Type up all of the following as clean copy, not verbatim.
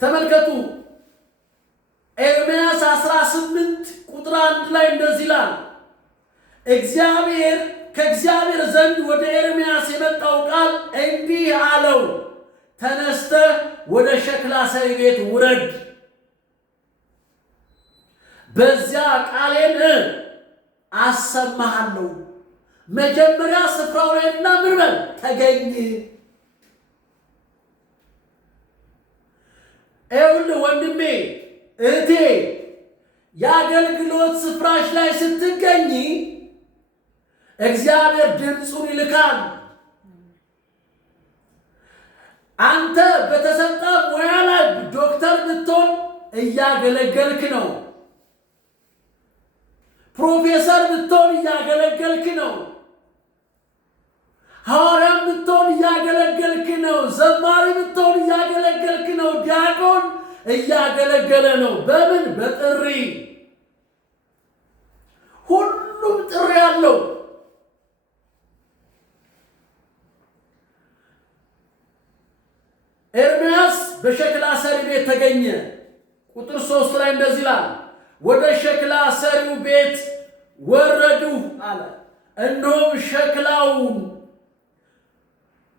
ተመልከቱ ኤርምያስ 18 ቁጥር 1 ላይ እንደዚህ ይላል። ከእግዚአብሔር ዘንድ ወደ ኤርምያስ የመጣው ቃል እንዲህ አለው፣ ተነስተህ ወደ ሸክላ ሰሪ ቤት ውረድ፣ በዚያ ቃሌን አሰማሃለሁ። መጀመሪያ ስፍራው ላይና ምን በል ተገኝ። ይኸውልህ ወንድሜ እህቴ፣ የአገልግሎት ስፍራሽ ላይ ስትገኝ እግዚአብሔር ድምፁን ይልካል። አንተ በተሰጠ ሙያ ላይ ዶክተር ብትሆን እያገለገልክ ነው። ፕሮፌሰር ብትሆን እያገለገልክ ነው። ሐዋርያም ብትሆን እያገለገልክ ነው። ዘማሪ ብትሆን እያገለገልክ ነው። ዲያቆን እያገለገለ ነው። በምን? በጥሪ። ሁሉም ጥሪ አለው። ኤርምያስ በሸክላ ሰሪ ቤት ተገኘ። ቁጥር 3 ላይ እንደዚህ ይላል፣ ወደ ሸክላ ሰሪው ቤት ወረዱ አለ። እነሆም ሸክላውን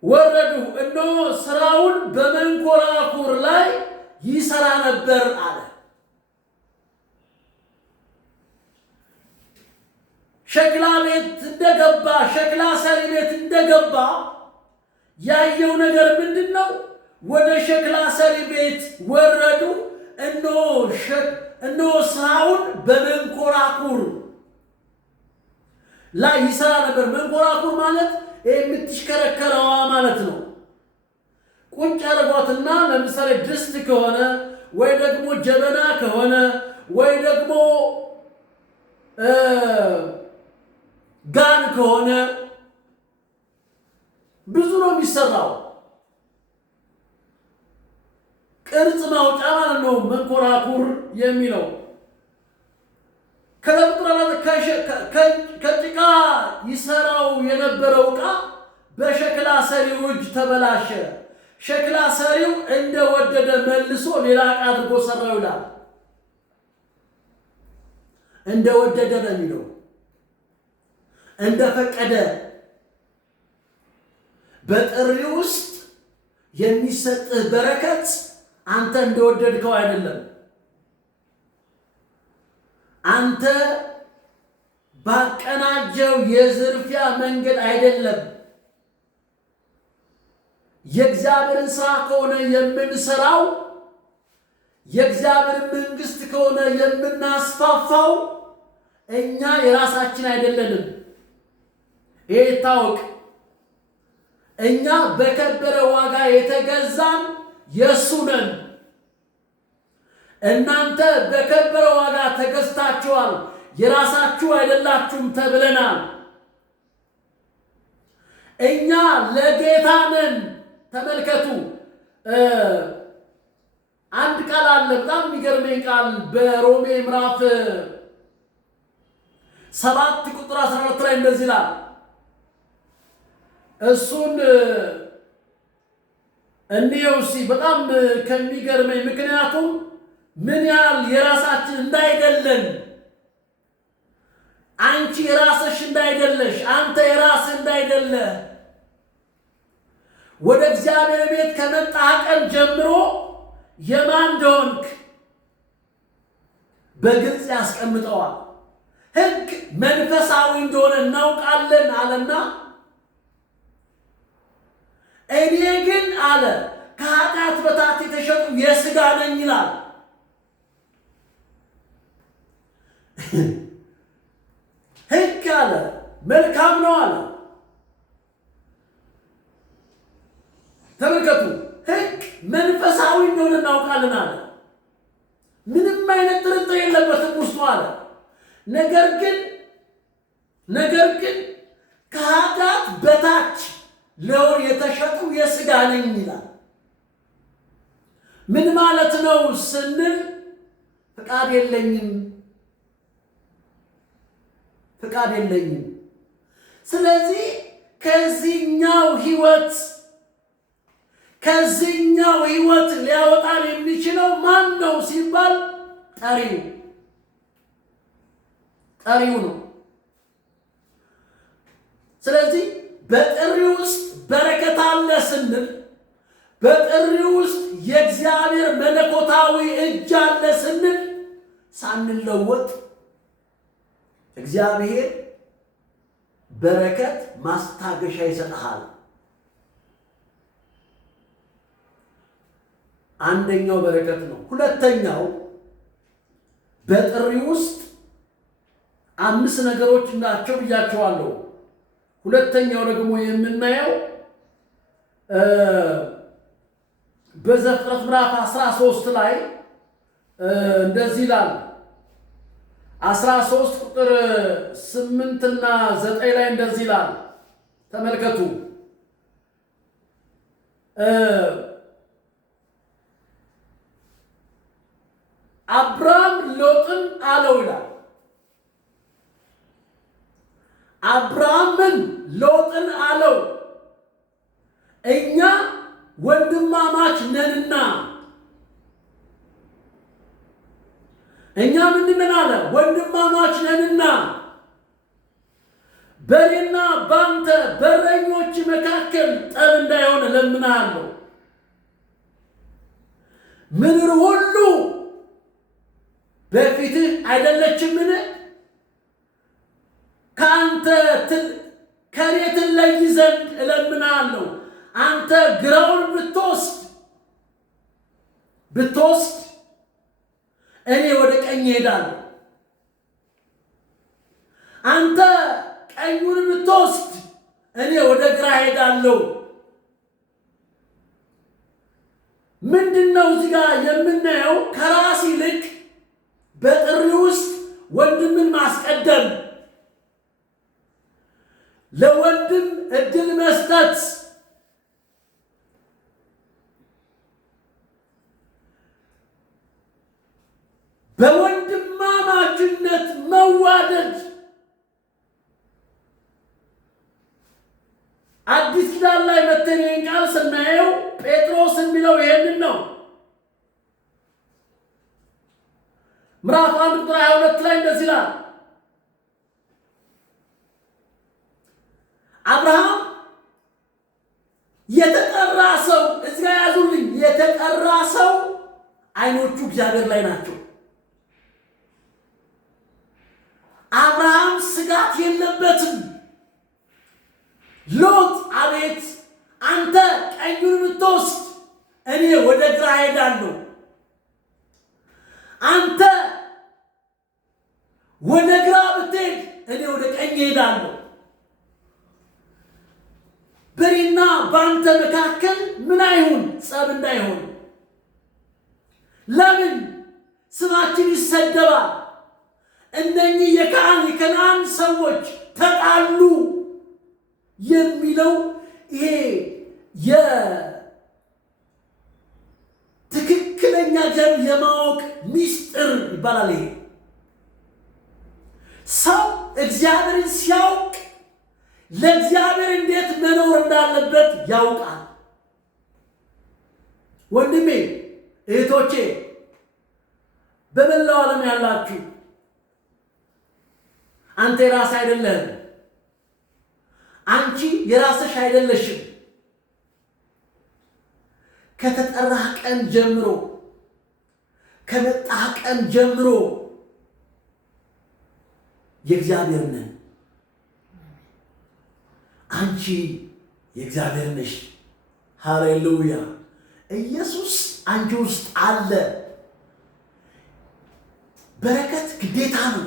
ወረዱ፣ እነሆ ስራውን በመንኮራኩር ላይ ይሰራ ነበር አለ። ሸክላ ቤት እንደገባ፣ ሸክላ ሰሪ ቤት እንደገባ ያየው ነገር ምንድን ነው? ወደ ሸክላ ሰሪ ቤት ወረዱ፣ እነሆ ስራውን በመንኮራኩር ላይ ይሰራ ነበር። መንኮራኩር ማለት የምትሽከረከረዋ ማለት ነው። ቁጭ አድርጓትና ለምሳሌ ድስት ከሆነ ወይ ደግሞ ጀበና ከሆነ ወይ ደግሞ ጋን ከሆነ ብዙ ነው የሚሰራው። ቅርጽ ማውጫ ማለት ነው መንኮራኩር የሚለው። ከጭቃ ይሰራው የነበረው ዕቃ በሸክላ ሰሪው እጅ ተበላሸ። ሸክላ ሰሪው እንደወደደ መልሶ ሌላ ዕቃ አድርጎ ሰራው ይላል። እንደወደደ ነው የሚለው፣ እንደፈቀደ። በጥሪ ውስጥ የሚሰጥህ በረከት አንተ እንደወደድከው አይደለም። አንተ ባቀናጀው የዝርፊያ መንገድ አይደለም። የእግዚአብሔርን ስራ ከሆነ የምንሰራው፣ የእግዚአብሔር መንግስት ከሆነ የምናስፋፋው እኛ የራሳችን አይደለንም። ይሄ ይታወቅ። እኛ በከበረ ዋጋ የተገዛን የእሱ ነን። እናንተ በከበረ ዋጋ ተገዝታችኋል፣ የራሳችሁ አይደላችሁም ተብለናል። እኛ ለጌታ ነን። ተመልከቱ፣ አንድ ቃል አለ፣ በጣም የሚገርመኝ ቃል በሮሜ ምዕራፍ 7 ቁጥር 12 ላይ እንደዚህ ይላል። እሱን እንየው እስኪ። በጣም ከሚገርመኝ፣ ምክንያቱም ምን ያህል የራሳችን እንዳይደለን፣ አንቺ የራስሽ እንዳይደለሽ፣ አንተ የራስህ እንዳይደለ፣ ወደ እግዚአብሔር ቤት ከመጣ ቀን ጀምሮ የማን እንደሆንክ በግልጽ ያስቀምጠዋል። ሕግ መንፈሳዊ እንደሆነ እናውቃለን አለና እኔ ግን አለ ከኃጢአት በታች የተሸጡ የሥጋ ነኝ ይላል። ሕግ አለ መልካም ነው አለ። ተመልከቱ፣ ሕግ መንፈሳዊ እንደሆነ እናውቃለን አለ። ምንም አይነት ጥርጥር የለበትም ውስጡ አለ። ነገር ግን ከኃጢአት በታች ለሆን የተሸጡ የሥጋ ነኝ ይላል። ምን ማለት ነው ስንል ፍቃድ የለኝም። ስለዚህ ከዚህኛው ህይወት ሊያወጣን የሚችለው ጠሪው ነው። ስለዚህ በጥሪው ውስጥ በረከት አለ ስንል፣ በጥሪው ውስጥ የእግዚአብሔር መለኮታዊ እጅ አለ ስንል ሳንለወጥ እግዚአብሔር በረከት ማስታገሻ ይሰጥሃል። አንደኛው በረከት ነው። ሁለተኛው በጥሪ ውስጥ 5 ነገሮች ናቸው ብያቸዋለሁ። ሁለተኛው ደግሞ የምናየው በዘፍጥረት ምዕራፍ 13 ላይ እንደዚህ ይላል። 13 ቁጥር 8 እና 9 ላይ እንደዚህ ይላል። ተመልከቱ። አብርሃም ሎጥን አለው ይላል። አብርሃምን ሎጥን አለው እኛ ወንድማማች ነንና፣ እኛ ምንድነን አለ? ወንድማማች ነንና በእኔና ባንተ በረኞች መካከል ጠብ እንዳይሆን እለምንሃለሁ። ምድር ሁሉ በፊትህ አይደለችምን? ከእኔ ትለይ ዘንድ እለምንሃለሁ። አንተ ግራውን ብትወስድ እኔ ወደ ቀኝ እሄዳለሁ። አንተ ቀኙን ብትወስድ እኔ ወደ ግራ እሄዳለሁ። ምንድነው እዚህ ጋር የምናየው? ከራስ ይልቅ በጥሪ ውስጥ ወንድምን ማስቀደም፣ ለወንድም እድል መስጠት፣ በወንድማማችነት መዋደድ። አዲስ ኪዳን ላይ መተን ይህን ቃል ስናየው ጴጥሮስ የሚለው ይሄንን ነው። ምዕራፍ 1 ቁጥር 22 ላይ እንደዚህ ይላል። አብርሃም የተጠራ ሰው፣ እዚህ ጋር ያዙልኝ፣ የተጠራ ሰው አይኖቹ እግዚአብሔር ላይ ናቸው። አብርሃም ስጋት የለበትም። ሎጥ አቤት አንተ ቀኙን ብትወስድ እኔ ወደ ግራ ሄዳለሁ፣ አንተ ወደ ግራ ብትሄድ እኔ ወደ ቀኝ ሄዳለሁ። በእኔና በአንተ መካከል ምን አይሁን? ጸብ እንዳይሆን። ለምን? ስማችን ይሰደባል። እነኚህ የከነዓን ሰዎች ተጣሉ የሚለው ይሄ የትክክለኛ ዘር የማወቅ ሚስጥር ይባላል። ይሄ ሰው እግዚአብሔርን ሲያውቅ ለእግዚአብሔር እንዴት መኖር እንዳለበት ያውቃል። ወንድሜ እህቶቼ፣ በመላው ዓለም ያላችሁ አንተ የራስህ አይደለህም። አንቺ የራስሽ አይደለሽም። ከተጠራህ ቀን ጀምሮ፣ ከመጣህ ቀን ጀምሮ የእግዚአብሔር ነን። አንቺ የእግዚአብሔር ነሽ። ሃሌሉያ! ኢየሱስ አንቺ ውስጥ አለ። በረከት ግዴታ ነው።